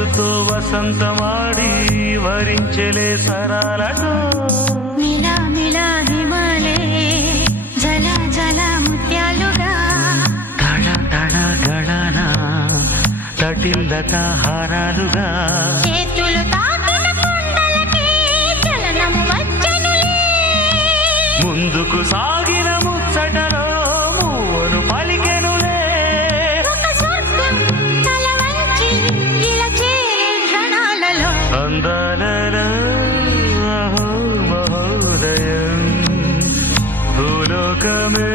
వయసుతో వసంతమాడి వరించెలే సరాలతో మిలా మిలా హిమాలే జల జల ముత్యాలుగా తళ తళ గళన తటిల్లత హారాలుగా చేతులు తాకిన కొండలకి చలనము వచ్చనులే ముందుకు సాగిన ముచ్చటలో మూవను పలికెనులే ఒక స్వర్గం తల వంచి ఇలా చేరే క్షణాలలో అందాలలో అహో మహోదయం భూలోకమే